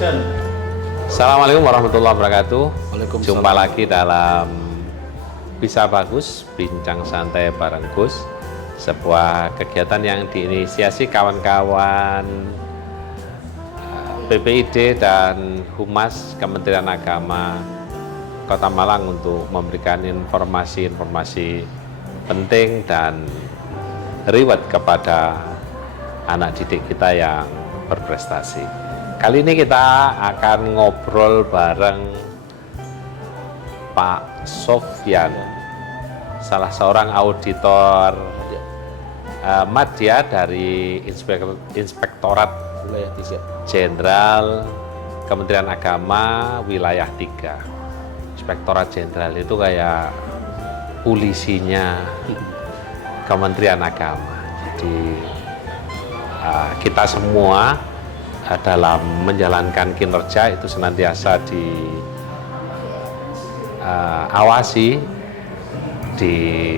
Assalamualaikum warahmatullahi wabarakatuh. Waalaikumsalam. Jumpa lagi dalam Bisa Bagus, Bincang Santai bareng Gus. Sebuah kegiatan yang diinisiasi kawan-kawan PPID dan Humas Kementerian Agama Kota Malang untuk memberikan informasi-informasi penting dan reward kepada anak didik kita yang berprestasi. Kali ini kita akan ngobrol bareng Pak Sofyan, salah seorang auditor Madya dari Inspektorat Wilayah 3. Jenderal Kementerian Agama Wilayah 3. Inspektorat Jenderal itu kayak polisinya Kementerian Agama. Jadi kita semua dalam menjalankan kinerja itu senantiasa diawasi, diberikan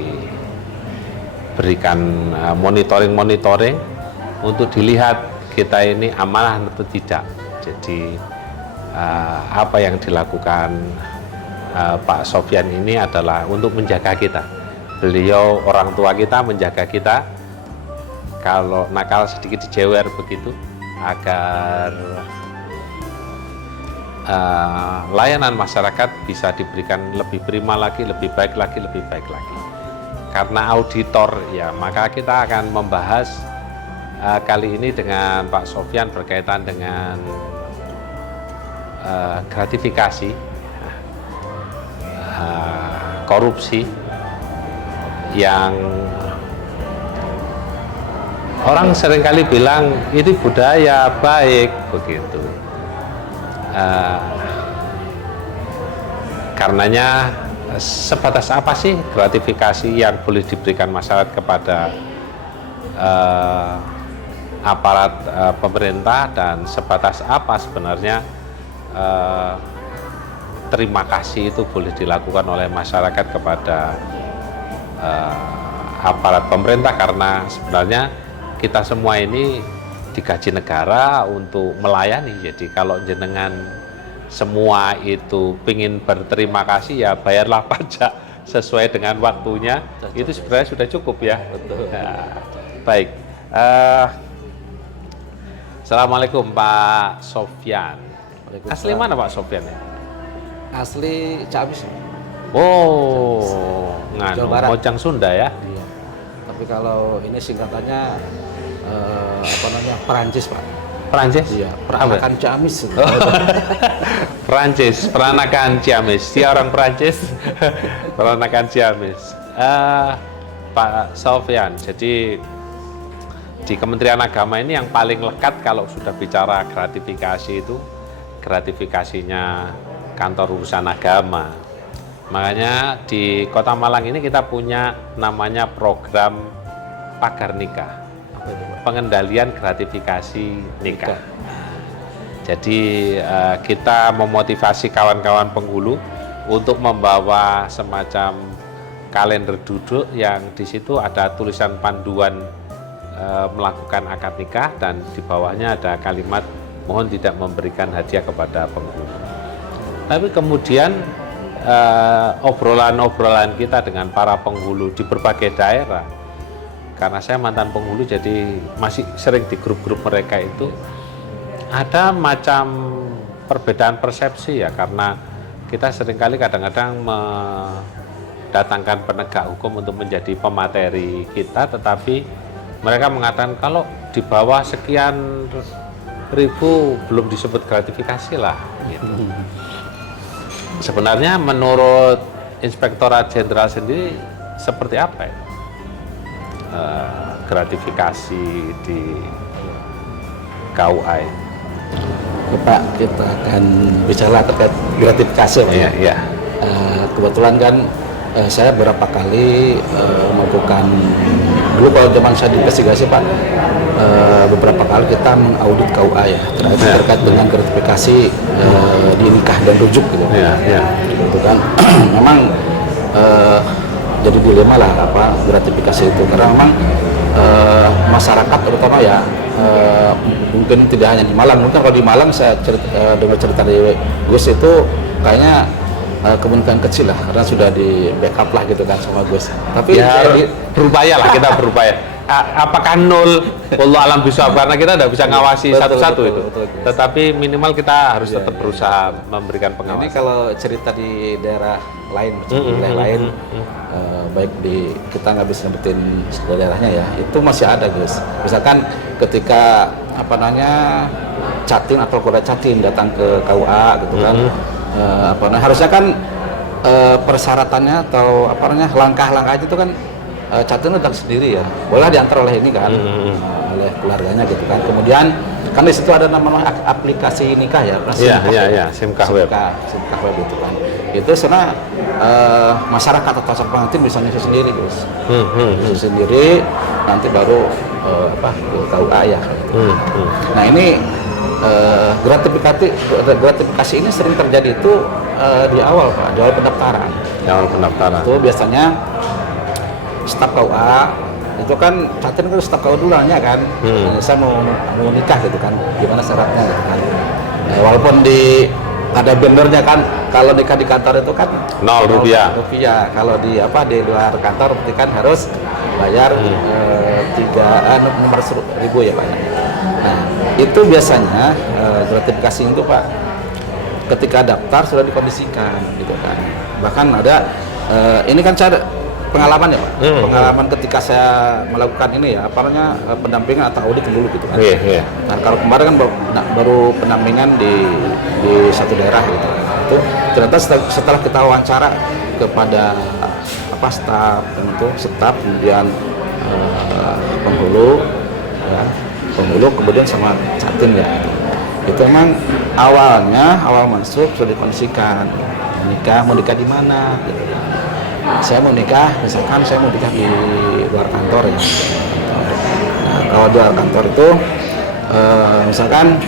monitoring untuk dilihat kita ini amanah atau tidak. Jadi apa yang dilakukan Pak Sofyan ini adalah untuk menjaga kita. Beliau orang tua kita, menjaga kita kalau nakal sedikit dijewer begitu, agar layanan masyarakat bisa diberikan lebih prima lagi, lebih baik lagi, lebih baik lagi. Karena auditor ya, maka kita akan membahas kali ini dengan Pak Sofyan berkaitan dengan gratifikasi, korupsi yang orang seringkali bilang ini budaya baik begitu. Karenanya sebatas apa sih gratifikasi yang boleh diberikan masyarakat kepada aparat pemerintah, dan sebatas apa sebenarnya terima kasih itu boleh dilakukan oleh masyarakat kepada aparat pemerintah, karena sebenarnya kita semua ini digaji negara untuk melayani. Jadi kalau jenengan semua itu ingin berterima kasih ya bayarlah pajak sesuai dengan waktunya, itu sebenarnya sudah cukup ya. Betul. Nah, baik. Assalamualaikum Pak Sofyan. Asli mana Pak Sofyan? Asli Ciamis. Oh, nganu Mojang Sunda ya? Iya. Tapi kalau ini singkatannya Perancis, Pak. Perancis? Iya, peranakan Ciamis. Perancis, peranakan Ciamis. Dia orang Perancis, peranakan Ciamis. Pak Sofyan, jadi di Kementerian Agama ini yang paling lekat kalau sudah bicara gratifikasi itu gratifikasinya kantor urusan agama. Makanya di Kota Malang ini kita punya namanya program pagar nikah, pengendalian gratifikasi nikah. Jadi kita memotivasi kawan-kawan penghulu untuk membawa semacam kalender duduk yang di situ ada tulisan panduan melakukan akad nikah, dan di bawahnya ada kalimat mohon tidak memberikan hadiah kepada penghulu. Tapi kemudian obrolan-obrolan kita dengan para penghulu di berbagai daerah, karena saya mantan penghulu jadi masih sering di grup-grup mereka itu ada macam perbedaan persepsi ya, karena kita seringkali kadang-kadang mendatangkan penegak hukum untuk menjadi pemateri kita, tetapi mereka mengatakan kalau di bawah sekian ribu belum disebut gratifikasi lah gitu. Sebenarnya menurut Inspektorat Jenderal sendiri seperti apa ya gratifikasi di KUA? Pak, kita akan bicara terkait gratifikasi. Iya, iya. Kebetulan kan saya beberapa kali melakukan, dulu kalau zaman saya diinvestigasi Pak, beberapa kali kita mengaudit KUA ya terkait dengan gratifikasi di nikah dan rujuk gitu. Ya, ya. Gitu kan. Memang jadi dilema lah apa gratifikasi itu, karena memang masyarakat terutama ya mungkin mungkin tidak hanya di Malang, mungkin kalau di Malang saya dengar cerita dari Gus itu kayaknya kemungkinan kecil lah karena sudah di backup lah gitu kan sama Gus. Tapi ya berupaya lah, kita berupaya. Apakah nol? Wallahu alam bisawab, karena kita tidak bisa ngawasi satu-satu itu. Betul. Tetapi minimal kita harus tetap berusaha memberikan pengawasan. Ini kalau cerita di daerah lain, wilayah lain, baik di kita nggak bisa nyebutin daerahnya ya, itu masih ada Gus. Misalkan ketika Catin atau Polda Catin datang ke KUA gitu kan, harusnya kan persyaratannya atau langkah-langkahnya itu kan Catin datang sendiri ya, boleh diantar oleh ini kan, oleh keluarganya gitu kan. Kemudian kan di situ ada namanya aplikasi nikah ya, SIMKah web. SIMKah web itu kan. Itu sebenarnya masyarakat atau pengantin bisa ngisi sendiri Gus, ngisi sendiri, nanti baru ke KUA ya. Nah ini gratifikasi ini sering terjadi itu di awal Pak, di awal pendaftaran. Di awal pendaftaran. Itu biasanya staf KUA itu kan Catin kan staf KUA dulunya kan, saya mau nikah gitu kan, gimana syaratnya gitu kan. Walaupun ada bannernya kan, kalau nikah di kantor itu kan Rp0. Kalau di luar kantor berarti kan harus bayar 600.000 ya Pak. Nah itu biasanya gratifikasi itu Pak, ketika daftar sudah dikondisikan gitu kan. Bahkan ada ini kan saya pengalaman ya Pak, pengalaman ketika saya melakukan ini ya, pendampingan atau audit dulu gitu kan. Nah kalau kemarin kan baru pendampingan di satu daerah gitu. Itu ternyata setelah kita wawancara kepada staf kemudian penghulu kemudian sama Catin ya. Itu emang awal masuk sudah dikondisikan mau nikah di mana gitu. Saya mau nikah, misalkan saya mau nikah di luar kantor ya. Nah, kalau di luar kantor itu misalkan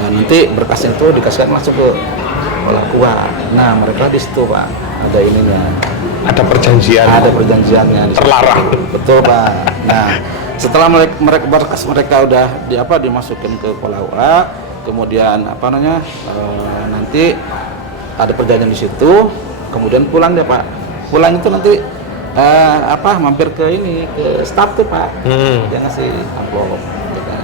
nanti berkasnya itu dikasihkan langsung ke pelakuan. Nah mereka di situ Pak, ada ininya, ada perjanjian, perjanjiannya terlarang. Betul Pak. Nah setelah berkas mereka udah dimasukin ke pelakuan, kemudian nanti ada perjanjian di situ, kemudian pulang deh Pak. Pulang itu nanti mampir ke staf tuh Pak, dia ngasih amplop gitu kan.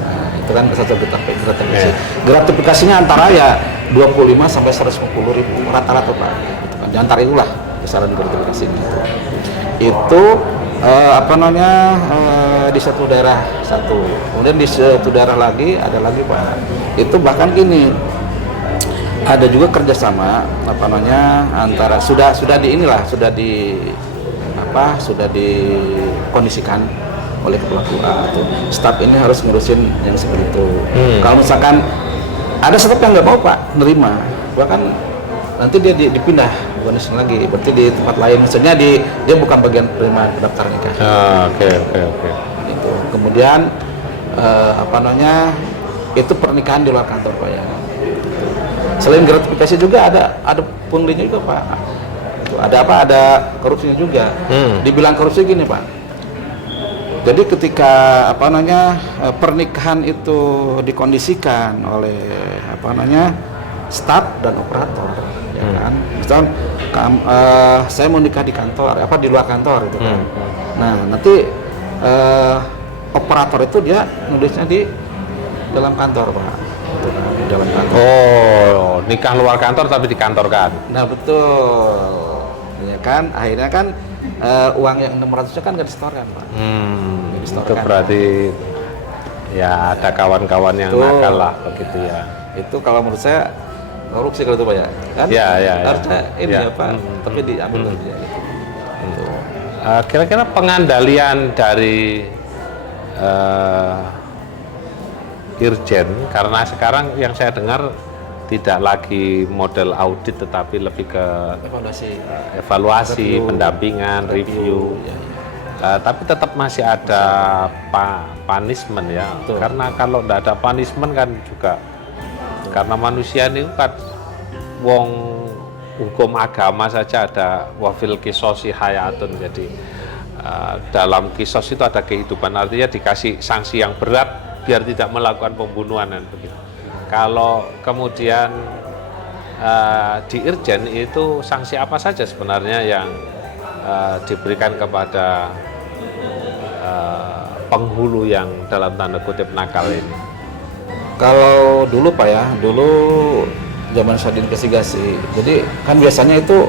Nah itu kan satu gratifikasi. Gratifikasinya antara ya 25 sampai 150.000 rata-rata Pak, gitu kan. Di antara itulah kisaran gratifikasinya itu di satu daerah satu, kemudian di satu daerah lagi ada lagi Pak, itu bahkan gini, ada juga kerjasama antara sudah dikondisikan oleh kepala KUA. Staf ini harus ngurusin yang seperti itu. Kalau misalkan ada staf yang nggak mau Pak nerima, bahkan nanti dia dipindah bukan di sini lagi, berarti di tempat lain, maksudnya dia bukan bagian terima daftar nikah. Oke. Itu kemudian itu pernikahan di luar kantor Pak ya. Selain gratifikasi juga ada punglinya juga Pak. Itu ada korupsinya juga. Dibilang korupsi gini Pak. Jadi ketika pernikahan itu dikondisikan oleh staf dan operator, ya kan. Misal saya mau nikah di kantor, di luar kantor gitu kan. Nah nanti operator itu dia nulisnya di dalam kantor Pak. Di dalam kantor. Oh, nikah luar kantor tapi di kantor kan? Nah betul, ya kan. Akhirnya kan uang yang 600-nya kan nggak disetorkan Pak. Itu berarti ya ada kawan-kawan yang nakal lah begitu ya. Itu kalau menurut saya korupsi kalau itu Pak ya. Kan? Harusnya ini ya Pak, tapi diambil dari dia gitu. Kira-kira pengandalian dari Irjen, karena sekarang yang saya dengar tidak lagi model audit tetapi lebih ke evaluasi, pendampingan, review. Tapi tetap masih ada punishment ya. Betul. Karena kalau tidak ada punishment kan juga karena manusia ini kan wong hukum agama saja ada wafil kisosi hayatun, jadi dalam kisos itu ada kehidupan, artinya dikasih sanksi yang berat biar tidak melakukan pembunuhan dan begitu. Kalau kemudian di Irjen itu sanksi apa saja sebenarnya yang diberikan kepada penghulu yang dalam tanda kutip nakal ini? Kalau dulu Pak ya, dulu zaman saya investigasi, jadi kan biasanya itu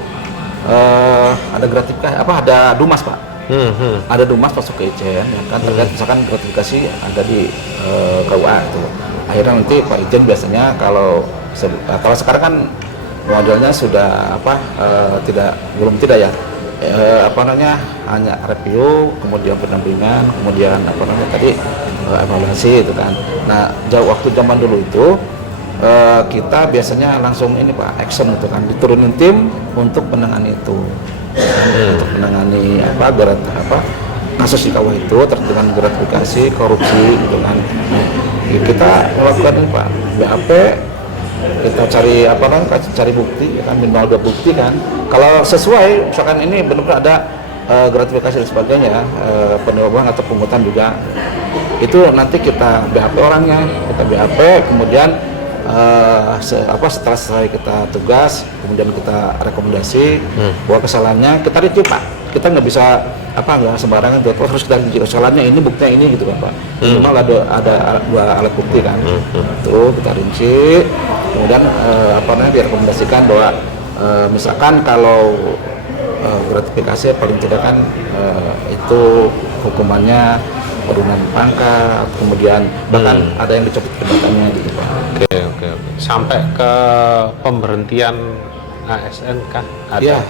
ada gratifikasi, ada dumas Pak, ada dumas masuk ke Ijen, ya kan terkait misalkan gratifikasi ada di KUA itu. Akhirnya nanti Pak Ijen biasanya kalau sekarang kan modelnya sudah belum tidak ya, hanya review, kemudian pendampingan, kemudian tadi evaluasi itu kan. Nah waktu zaman dulu itu kita biasanya langsung ini Pak, action itu kan, diturunin tim untuk menangani itu, untuk menangani kasus di KUA itu terkait dengan gratifikasi, korupsi gitu kan. Nah, kita melakukan ini Pak, BAP, kita cari bukti kan, minimal 2 bukti kan. Kalau sesuai misalkan ini benar-benar ada gratifikasi dan sebagainya, penerbangan atau pungutan juga, itu nanti kita BAP orangnya, kita BAP, kemudian setelah selesai kita tugas, kemudian kita rekomendasi bahwa kesalahannya kita review Pak, kita nggak bisa nggak sembarangan tuh, harus kita review kesalahannya ini, buktinya ini gitu kan Pak. Minimal ada 2 alat bukti kan, itu kita rinci, kemudian direkomendasikan bahwa misalkan kalau gratifikasi paling tidak kan itu hukumannya penurunan pangkat, kemudian bahkan ada yang dicopot jabatannya gitu Pak. Oke. Sampai ke pemberhentian ASN kah? Ada?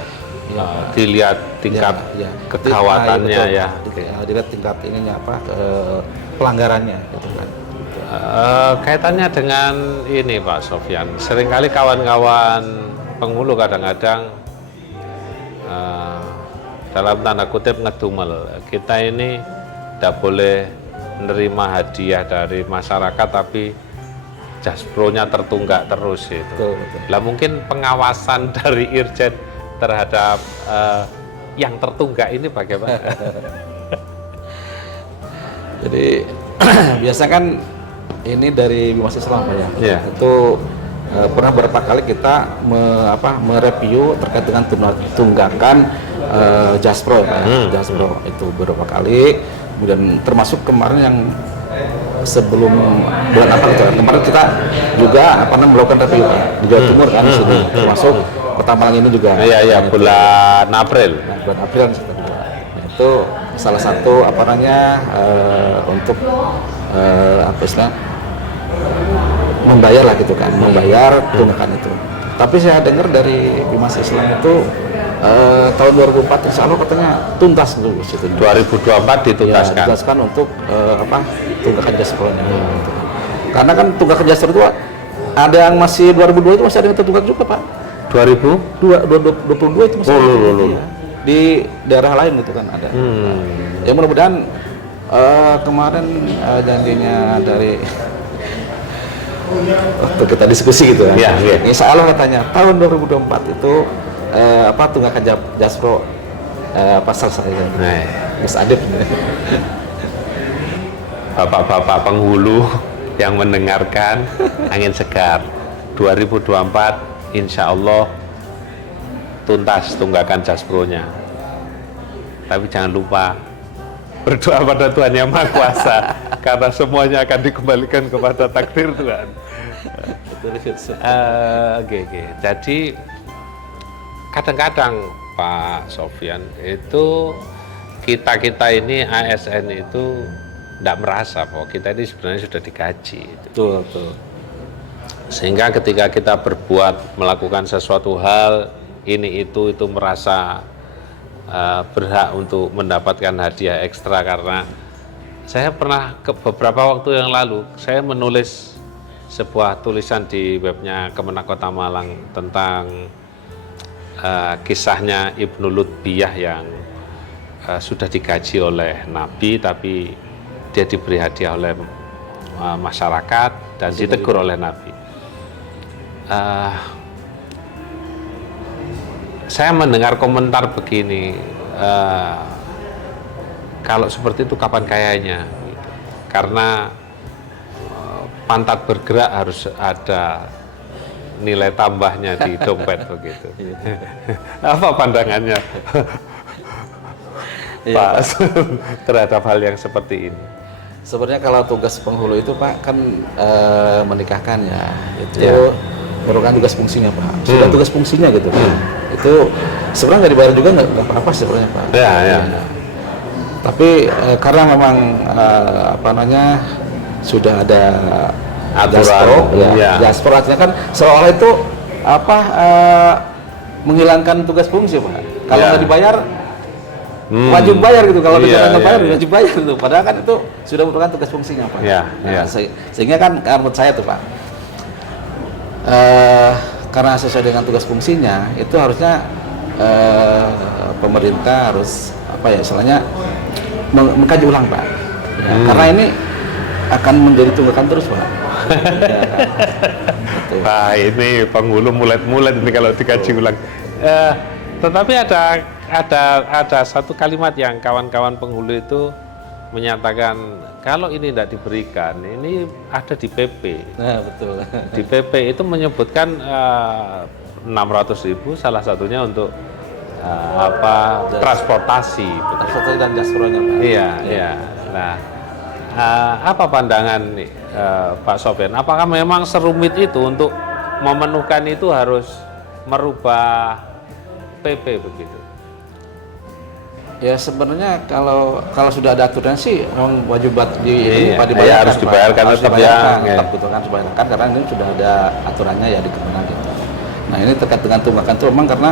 Ya. Dilihat tingkat kegawatannya ya. Dilihat tingkat ininya pelanggarannya gitu kan. Kaitannya dengan ini Pak Sofyan, seringkali kawan-kawan penghulu kadang-kadang dalam tanda kutip ngedumel. Kita ini tidak boleh menerima hadiah dari masyarakat tapi jaspronya tertunggak terus itu. Betul. Lah mungkin pengawasan dari Irjen terhadap yang tertunggak ini bagaimana? Jadi biasa kan ini dari Bimas Islam Pak ya. Yeah. Itu pernah beberapa kali kita mereview terkait dengan tunggakan Jaspro ya Pak ya. Jaspro itu beberapa kali, kemudian termasuk kemarin yang sebelum bulan kemarin kita juga melakukan review di Jawa Timur kan, di sini termasuk Kota Malang ini juga. Iya bulan April. Bulan April itu salah satu untuk membayar lah gitu kan, membayar tunggakan itu. Tapi saya dengar dari Bimas Islam itu tahun 2004 insya Allah katanya tuntas dulu situ. 2024 dituntaskan. Ya, dituntaskan untuk tunggakan Jaspro-nya. Gitu. Karena kan tunggakan Jaspro itu ada yang masih 2002 itu masih ada yang tertunggak juga Pak. 2022 itu masih ada. Di daerah lain gitu kan ada. Ya mudah-mudahan kemarin janjinya dari waktu kita diskusi gitu kan. Insya Allah katanya tahun 2024 itu tunggakan Jaspro selesai kan. Mas Adib. Bapak-bapak penghulu yang mendengarkan, angin segar 2024 insya Allah tuntas tunggakan Jaspronya. Tapi jangan lupa berdoa pada Tuhan Yang Maha Kuasa karena semuanya akan dikembalikan kepada takdir Tuhan. Oke. Jadi kadang-kadang Pak Sofyan itu kita ini ASN itu tidak merasa bahwa kita ini sebenarnya sudah digaji. Betul. Sehingga ketika kita melakukan sesuatu hal ini itu merasa berhak untuk mendapatkan hadiah ekstra. Karena saya pernah beberapa waktu yang lalu saya menulis sebuah tulisan di webnya Kemenak Kota Malang tentang kisahnya Ibnu Lutbiyah yang sudah digaji oleh Nabi tapi dia diberi hadiah oleh masyarakat dan ditegur oleh Nabi. Saya mendengar komentar begini, kalau seperti itu kapan kayanya? Karena pantat bergerak harus ada nilai tambahnya di dompet begitu. Apa pandangannya Pak terhadap hal yang seperti ini? Sebenarnya kalau tugas penghulu itu Pak kan menikahkan ya, itu merupakan tugas fungsinya Pak. Sudah tugas fungsinya gitu Pak. Itu sebenarnya nggak dibayar juga nggak apa-apa sebenarnya Pak. Ya. Tapi karena memang apa namanya sudah ada aturan, jaspro artinya kan seolah itu apa menghilangkan tugas fungsi Pak. Kalau nggak dibayar wajib bayar gitu, kalau misalnya nggak bayar wajib bayar gitu. Padahal kan itu sudah merupakan tugas fungsinya Pak. Sehingga kan menurut saya tuh Pak, karena sesuai dengan tugas fungsinya itu harusnya pemerintah harus apa ya istilahnya mengkaji ulang Pak. Karena ini akan menjadi tunggakan terus Pak. Nah ini penghulu mulet-mulet ini kalau dikaji ulang. Tetapi ada satu kalimat yang kawan-kawan penghulu itu menyatakan kalau ini tidak diberikan, ini ada di PP. Nah betul. Di PP itu menyebutkan 600.000 salah satunya untuk transportasi. Transportasi dan jaspronya Pak. Iya. Nah, apa pandangan Pak Sofyan? Apakah memang serumit itu untuk memenuhkan itu harus merubah PP begitu? Ya sebenarnya kalau sudah ada aturan sih memang wajib dibayarkan. Ya, harus dibayarkan tetap tetap gitu kan dibayarkan karena ini sudah ada aturannya ya di Kemenak gitu. Nah ini terkait dengan tunggakan itu memang karena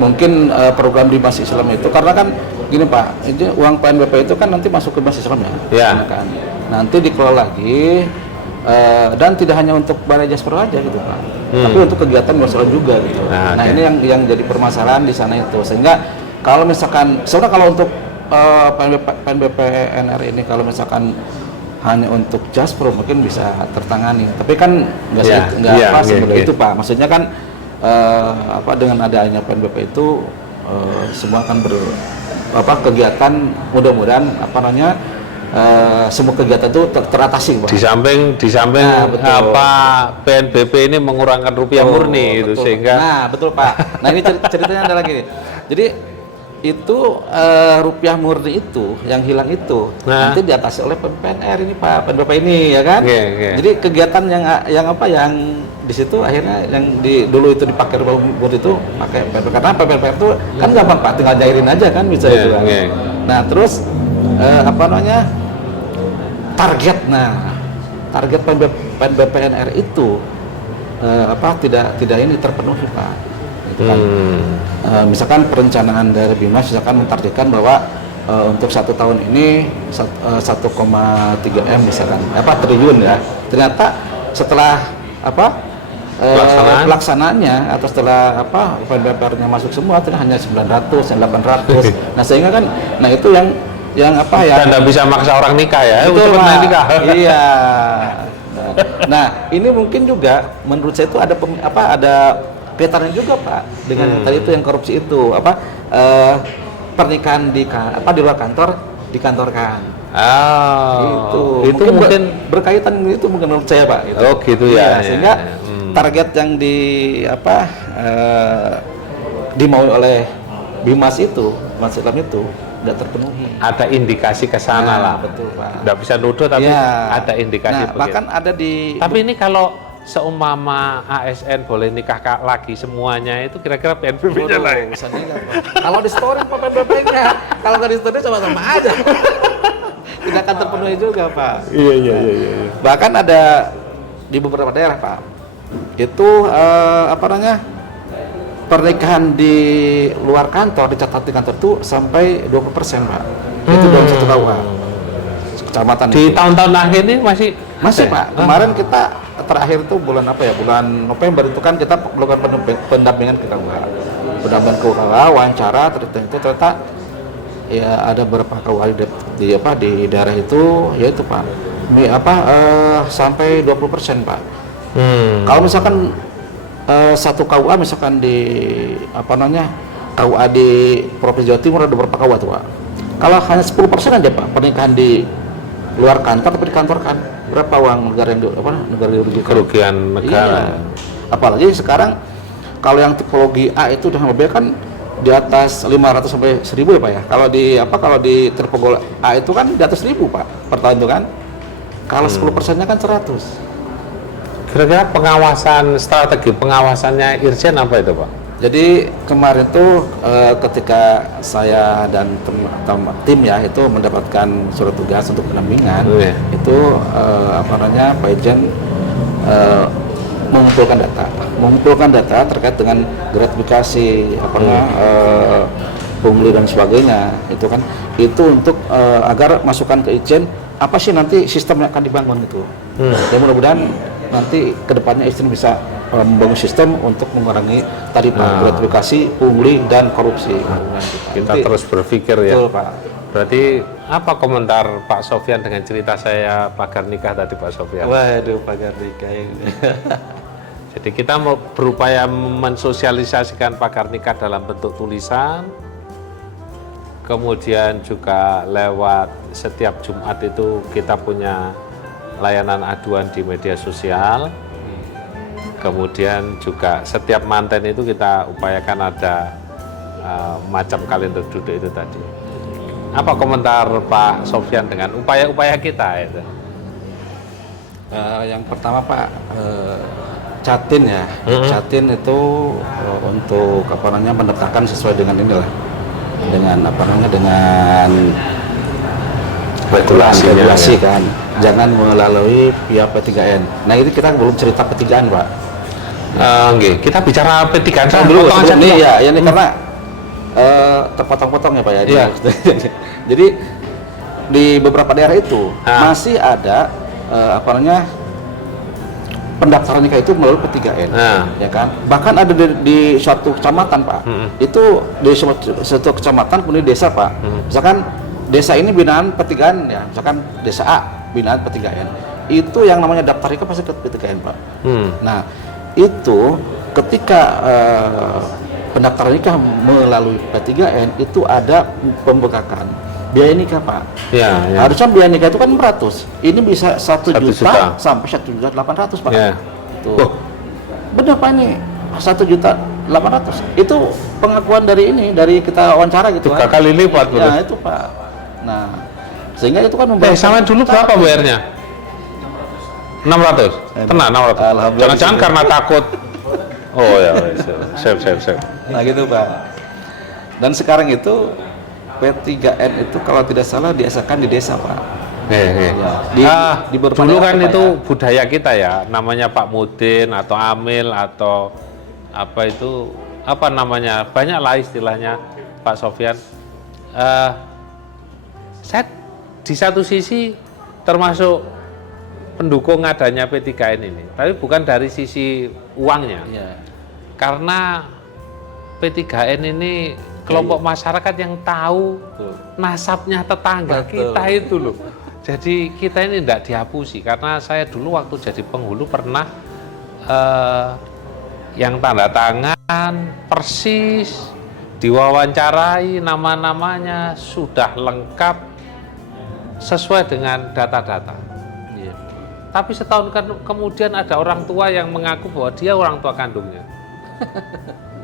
mungkin program di Mas Islam itu karena kan gini Pak, ini uang PNBP itu kan nanti masuk ke Mas Islam ya. Kan? Nanti dikelola lagi dan tidak hanya untuk balai jaspro aja gitu Pak, tapi untuk kegiatan Mas Islam juga gitu. Nah ini yang jadi permasalahan di sana itu sehingga kalau misalkan sebenarnya kalau untuk PNBP NR ini kalau misalkan hanya untuk jaspro mungkin bisa tertangani, tapi kan nggak pas sebenarnya itu Pak. Maksudnya kan dengan adanya PNBP itu semua akan kegiatan mudah-mudahan semua kegiatan itu teratasi Pak. Di samping PNBP ini mengurangkan rupiah murni itu sehingga betul Pak. Nah ini ceritanya ada lagi nih. Jadi itu rupiah murni itu yang hilang itu nanti diatasi oleh PNR ini Pak, PNBP ini ya kan. Jadi kegiatan yang di situ akhirnya yang dulu itu dipakai rupiah murni itu pakai PNBP karena PNBP itu kan gampang Pak, tinggal cairin aja kan bisa itu kan. Nah terus target PNBP NR itu tidak ini terpenuhi Pak. Gitu kan. Misalkan perencanaan dari Bimas misalkan mentargetkan bahwa untuk 1 tahun ini 1,3 M misalkan triliun ya. Ternyata setelah pelaksanaannya atau setelah PNBP-nya masuk semua ternyata hanya 900 dan 800. Nah sehingga kan itu yang dan tidak bisa maksa orang nikah ya. Betul, nikah. Iya. Nah, ini mungkin juga menurut saya itu ada kaitannya juga Pak dengan tadi itu yang korupsi itu pernikahan di luar kantor dikantorkan. Itu mungkin berkaitan itu mungkin menurut saya Pak. Gitu. Oh gitu ya. Sehingga target yang dimaui oleh Bimas itu, Mas Islam itu tidak terpenuhi. Ada indikasi ke sana lah. Betul Pak. Tidak bisa nuduh tapi ada indikasi. Bahkan ada di. Tapi ini kalau seumpama ASN boleh nikah lagi semuanya itu kira-kira PNBP-nya lah. Kalau di story Pak PNBP-nya, kalau nggak di story sama-sama aja. Tidak akan terpenuhi juga Pak. Iya. Bahkan ada di beberapa daerah Pak, itu pernikahan di luar kantor dicatat di kantor itu sampai 20% Pak. Itu dalam satu KUA kecamatan. Di tahun-tahun akhir ini masih Pak. Kemarin kita terakhir itu bulan bulan November itu kan kita melakukan pendampingan ke KUA. Pendampingan ke KUA, wawancara ternyata ya ada beberapa KUA di daerah itu yaitu Pak. Sampai 20% Pak. Kalau misalkan satu KUA misalkan di KUA di Provinsi Jawa Timur ada beberapa KUA tuh Pak. Kalau hanya 10% aja Pak pernikahan di luar kantor tapi dikantorkan. Berapa uang negara yang negara dirugikan? Kerugian negara. Iya. Apalagi sekarang kalau yang tipologi A itu udah lebih kan di atas 500 sampai 1000 ya Pak ya. Kalau di tipologi A itu kan di atas 1000 Pak per tahun itu kan. Kalau 10%-nya kan 100. Kira-kira strategi pengawasannya Irjen apa itu Pak? Jadi kemarin tuh ketika saya dan tim ya itu mendapatkan surat tugas untuk pendampingan, itu Pak Irjen mengumpulkan data terkait dengan gratifikasi pungli dan sebagainya, itu untuk agar masukan ke Irjen apa sih nanti sistem yang akan dibangun gitu. Dan mudah-mudahan nanti kedepannya Irjen bisa membangun sistem untuk mengurangi tadi Pak, gratifikasi, pungli dan korupsi. Kita terus berpikir ya. Betul Pak. Berarti apa komentar Pak Sofyan dengan cerita saya pagar nikah tadi Pak Sofyan? Waduh, pagar nikah. Jadi kita mau berupaya mensosialisasikan pagar nikah dalam bentuk tulisan, kemudian juga lewat setiap Jumat itu kita punya layanan aduan di media sosial. Kemudian juga setiap manten itu kita upayakan ada macam kalender duduk itu tadi. Apa komentar Pak Sofyan dengan upaya-upaya kita itu? Yang pertama Pak, Catin ya. Catin itu untuk mendaftarkan sesuai dengan inilah. Dengan regulasi kan. Jangan melalui pihak P3N. Nah, ini kita belum cerita P3N, Pak. Kita bicara P3N dulu ini ya, ini karena terpotong-potong ya Pak ya. Iya. Jadi di beberapa daerah itu masih ada pendaftaran nikah itu melalui P3N, ya kan? Bahkan ada di suatu kecamatan Pak, itu di suatu kecamatan kemudian desa Pak. Misalkan desa ini binaan P3N ya, misalkan desa A binaan P3N, itu yang namanya daftar nikah pasti ke P3N Pak. Nah itu ketika pendaftaran nikah melalui P3N itu ada pembekakan biaya nikah Pak. Ya. Harusnya biaya nikah itu kan 400. Ini bisa 1 juta sampai 1.800.000 Pak. Ya. Tuh. Benar Pak, ini 1.800.000. Itu pengakuan dari kita wawancara gitu. 3 kali lipat betul. Ya itu Pak. Nah, sehingga itu kan membayar. Sama dulu berapa bayarnya? 600. Tenang 600. Jangan-jangan karena takut. Oh ya, siap. Nah gitu Pak. Dan sekarang itu P3N itu kalau tidak salah diasakan di desa Pak. Ya, dulu kan itu ya? Budaya kita ya, namanya Pak Mudin atau Amil atau apa itu namanya, banyak lah istilahnya Pak Sofyan. Saya di satu sisi termasuk pendukung adanya P3N ini, tapi bukan dari sisi uangnya. Ya. Karena P3N ini kelompok masyarakat yang tahu nasabnya tetangga kita itu loh. Jadi kita ini tidak dihapusi, karena saya dulu waktu jadi penghulu pernah yang tanda tangan persis, diwawancarai, nama-namanya sudah lengkap sesuai dengan data-data. Tapi setahun kemudian ada orang tua yang mengaku bahwa dia orang tua kandungnya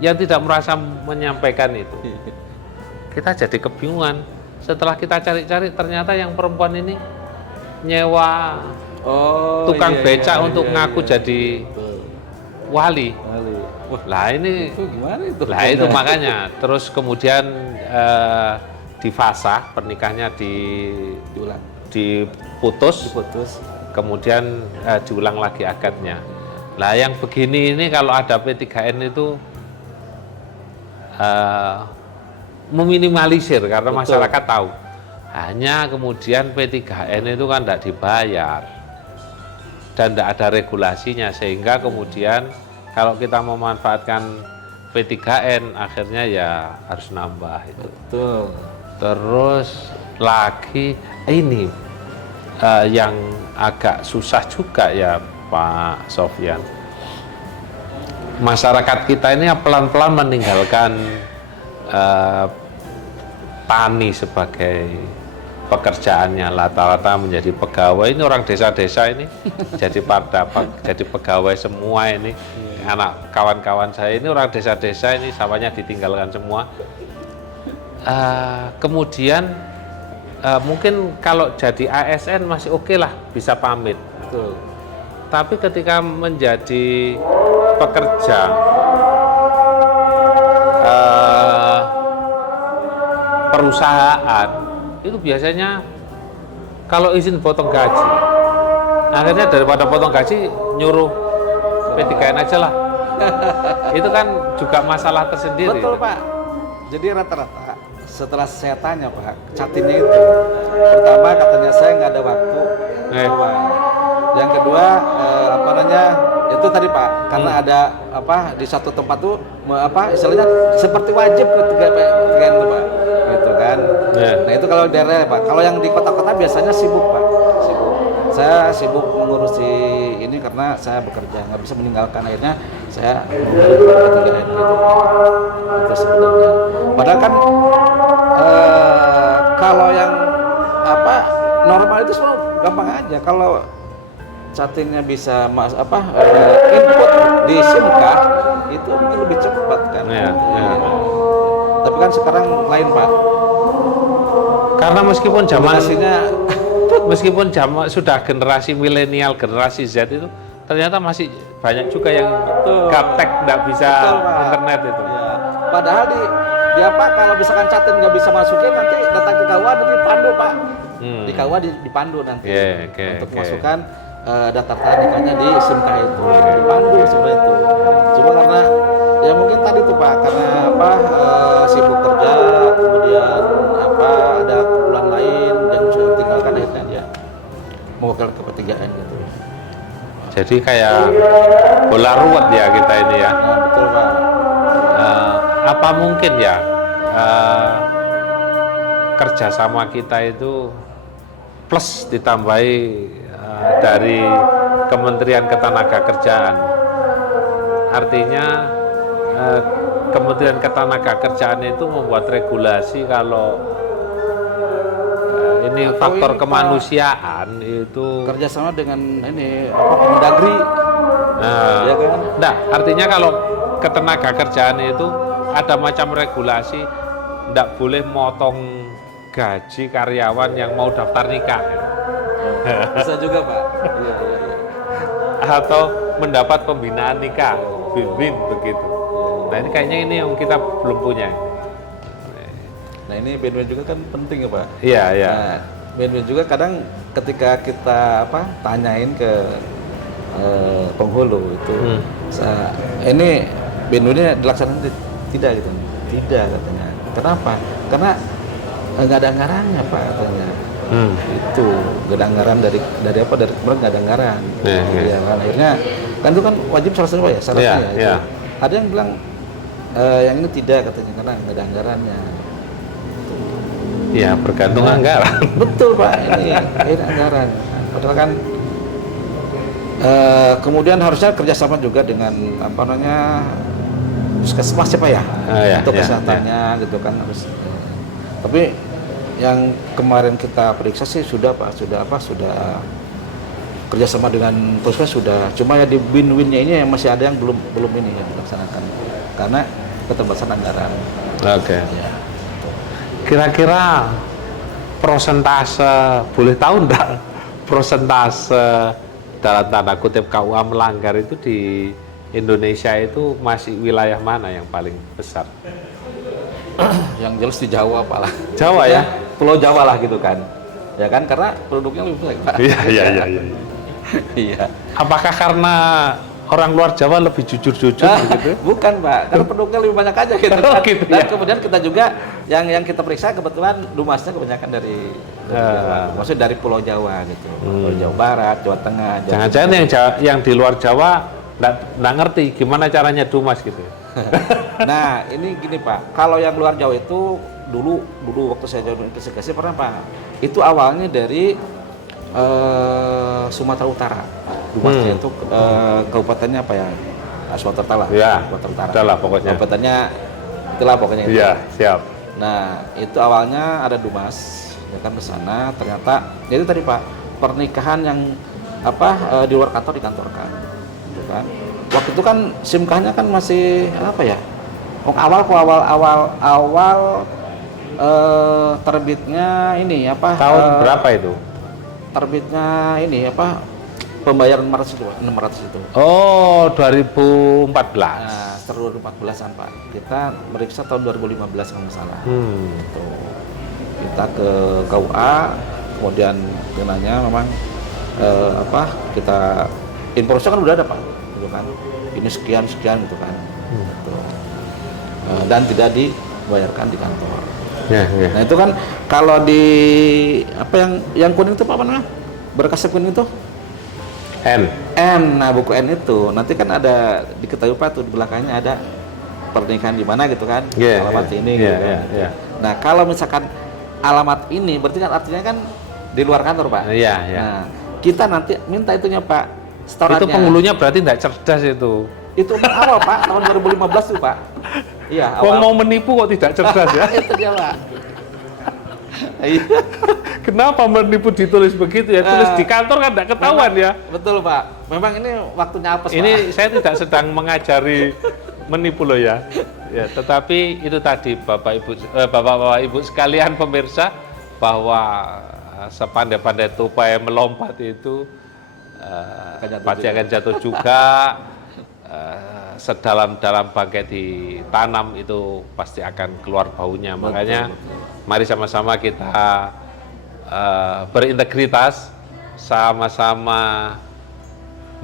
yang tidak merasa menyampaikan itu. Kita jadi kebingungan. Setelah kita cari-cari, ternyata yang perempuan ini nyewa tukang becak untuk ngaku jadi wali. Lah ini gimana itu? Lah itu makanya. Terus kemudian difasah, pernikahannya diputus. Kemudian diulang lagi akadnya. Lah yang begini ini kalau ada P3N itu meminimalisir, karena masyarakat tahu. Hanya kemudian P3N itu kan tidak dibayar dan tidak ada regulasinya, sehingga kemudian kalau kita memanfaatkan P3N akhirnya ya harus nambah itu. Betul. Terus lagi ini yang agak susah juga ya Pak Sofyan. Masyarakat kita ini pelan-pelan meninggalkan tani sebagai pekerjaannya rata-rata menjadi pegawai. Ini orang desa-desa ini jadi jadi pegawai semua ini. Anak kawan-kawan saya ini orang desa-desa ini sawahnya ditinggalkan semua. Kemudian mungkin kalau jadi ASN masih oke lah, bisa pamit. Betul. Tapi ketika menjadi pekerja perusahaan itu biasanya kalau izin potong gaji, akhirnya daripada potong gaji nyuruh P3N aja lah. Itu kan juga masalah tersendiri. Betul Pak. Jadi rata-rata setelah saya tanya Pak, catinnya itu pertama katanya saya nggak ada waktu. Yang kedua apa namanya itu tadi Pak, karena ada apa di satu tempat tuh apa istilahnya seperti wajib ketiga itu Pak, gitu kan. Nah itu kalau daerah Pak. Kalau yang di kota-kota biasanya sibuk Pak, sibuk. Saya sibuk mengurusi ini karena saya bekerja, nggak bisa meninggalkan, akhirnya saya P3N gitu. Itu sebenarnya. Padahal kan kalau yang apa normal itu semua gampang aja. Kalau chattingnya bisa input di SIM card itu mungkin lebih cepat kan. Tapi kan sekarang lain Pak. Karena meskipun zaman Komunikasinya sudah generasi milenial, generasi Z itu ternyata masih banyak juga yang gaptek nggak bisa internet itu. Ya. Padahal di apa kalau misalkan chatting nggak bisa masukin nanti datang ke KUA nanti dipandu Pak. Di KUA dipandu nanti untuk masukkan daftar nikahnya di SIM card itu. Dipandu sebenarnya itu. Cuma karena ya mungkin tadi tuh Pak karena apa sibuk kerja kemudian apa ada keperluan lain dan sudah tinggalkan akhirnya dia mewakil ke P3N gitu. Jadi kayak bola ruwet ya kita ini ya. Nah, betul Pak. Apa mungkin ya kerjasama kita itu plus ditambahi dari Kementerian Ketenagakerjaan. Artinya Kementerian Ketenagakerjaan itu membuat regulasi kalau ini faktor kemanusiaan itu Kerjasama dengan ini apa Kemendagri. Ya kan? Nah, artinya kalau ketenagakerjaan itu ada macam regulasi, tidak boleh motong gaji karyawan yang mau daftar nikah. Bisa juga Pak. Iya. Atau mendapat pembinaan nikah, win-win begitu. Nah ini kayaknya ini yang kita belum punya. Nah ini win-win juga kan penting ya Pak. Iya. Nah, win-win juga kadang ketika kita apa tanyain ke penghulu itu, ini win-winnya dilaksanakan tidak gitu, tidak katanya. Kenapa? Karena nggak ada anggarannya Pak katanya. Itu nggak ada anggaran dari apa dari kemarin nggak ada anggaran. Ya kan akhirnya kan itu kan wajib salah satu ya syaratnya ya. Itu. Ada yang bilang yang ini tidak katanya karena nggak ada anggarannya. Ya bergantung anggaran. Betul Pak, ini anggaran. Padahal kan kemudian harusnya kerjasama juga dengan apa namanya puskesmas siapa ya untuk kesehatannya gitu kan harus. Tapi yang kemarin kita periksa sih sudah Pak, sudah kerjasama dengan puskesmas sudah. Cuma ya di win-winnya ini yang masih ada yang belum ini yang dilaksanakan karena keterbatasan anggaran. Oke. Ya. Kira-kira prosentase, boleh tahu enggak prosentase dalam tanda kutip KUA melanggar itu di Indonesia itu masih wilayah mana yang paling besar? Yang jelas di Jawa Pak lah. Jawa ya? Pulau Jawa lah gitu kan. Ya kan karena produknya lebih banyak Pak. Iya. Iya. Apakah karena orang luar Jawa lebih jujur-jujur gitu? Bukan Pak, karena produknya lebih banyak aja gitu kan. Gitu, dan ya? kemudian kita juga yang kita periksa kebetulan dumasnya kebanyakan dari Jawa. Maksudnya dari Pulau Jawa gitu. Pulau Jawa Barat, Jawa Tengah. Jangan-jangan yang di luar Jawa nggak ngerti gimana caranya dumas gitu. Nah ini gini Pak, kalau yang luar Jawa itu dulu waktu saya jadi investigasi pernah Pak, itu awalnya dari Sumatera Utara. Dumasnya itu kabupatennya apa ya? Sumatera Utara. Ya, Sumatera Utara. itulah pokoknya. Kabupatennya itulah pokoknya itu. Iya, siap. Nah, itu awalnya ada Dumas ya kan ke sana, ternyata ya itu tadi Pak, pernikahan yang di luar kantor dikantorkan, gitu kan. Waktu itu kan SIM-nya kan masih apa ya? Awal terbitnya ini Tahun berapa itu? Terbitnya ini pembayaran 600 itu, Pak, 600 itu. Oh, 2014. Nah, setelah 2014-an Pak, kita meriksa tahun 2015 kalau nggak salah. Gitu. Kita ke KUA, kemudian kenanya memang kita informasi kan udah ada Pak, gitu kan. Ini sekian gitu kan. Gitu. Dan tidak dibayarkan di kantor. Nah itu kan kalau di yang kuning itu apa namanya? Berkasnya kuning itu? N. Nah buku N itu nanti kan ada diketahui Pak tuh di belakangnya ada pernikahan di mana gitu kan, alamat ini gitu kan. Nah kalau misalkan alamat ini berarti kan artinya kan di luar kantor Pak. Nah kita nanti minta itunya Pak, setorannya. Itu penghulunya berarti tidak cerdas itu. Itu awal Pak, tahun 2015 tuh Pak. Iya. Kok mau menipu kok tidak cerdas ya? Itu dia Pak. Kenapa menipu ditulis begitu ya? Tulis di kantor kan tidak ketahuan ya? Betul Pak. Memang ini waktunya apes Ini Pak. saya tidak sedang mengajari menipu loh ya. Ya, tetapi itu tadi Bapak Ibu sekalian pemirsa, bahwa sepandai-pandai tupai melompat itu pasti akan jatuh juga. Sedalam-dalam bangkai ditanam itu pasti akan keluar baunya. Makanya mari sama-sama kita berintegritas, sama-sama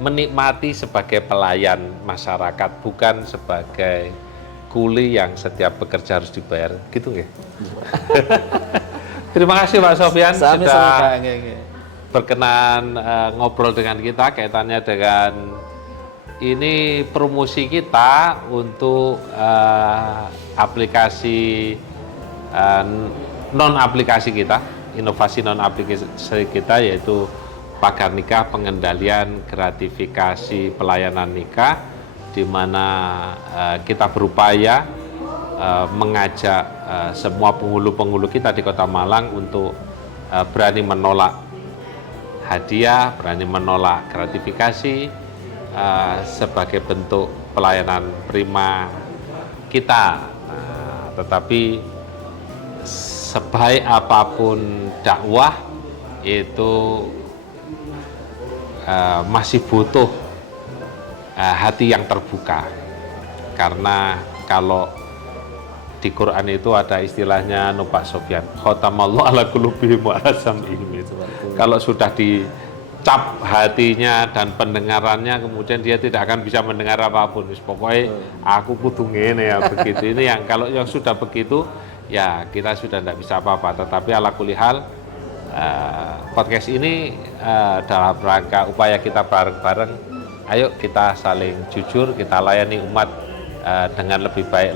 menikmati sebagai pelayan masyarakat, bukan sebagai kuli yang setiap bekerja harus dibayar, gitu nggih. Terima kasih Pak Sofyan sudah berkenan ngobrol dengan kita kaitannya dengan ini promosi kita untuk aplikasi non aplikasi kita, inovasi non aplikasi kita, yaitu pagar nikah, pengendalian gratifikasi pelayanan nikah, di mana kita berupaya mengajak semua penghulu-penghulu kita di Kota Malang untuk berani menolak hadiah, berani menolak gratifikasi sebagai bentuk pelayanan prima kita. Tetapi sebaik apapun dakwah itu masih butuh hati yang terbuka, karena kalau di Quran itu ada istilahnya Pak Sofyan, khotamallahu ala qulubihim wa ala sam'ihim. Kalau sudah dicap hatinya dan pendengarannya, kemudian dia tidak akan bisa mendengar apapun. Pokoknya aku kudu ngene ya, begitu. Ini yang kalau yang sudah begitu ya kita sudah tidak bisa apa-apa. Tetapi ala kulihal podcast ini dalam rangka upaya kita bareng-bareng, ayo kita saling jujur, kita layani umat dengan lebih baik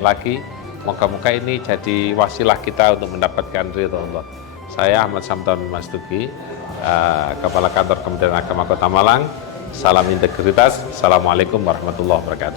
lagi. Moga-moga ini jadi wasilah kita untuk mendapatkan ridho Allah. Saya Ahmad Samton Mastuki, Kepala Kantor Kementerian Agama Kota Malang. Salam integritas. Assalamualaikum warahmatullahi wabarakatuh.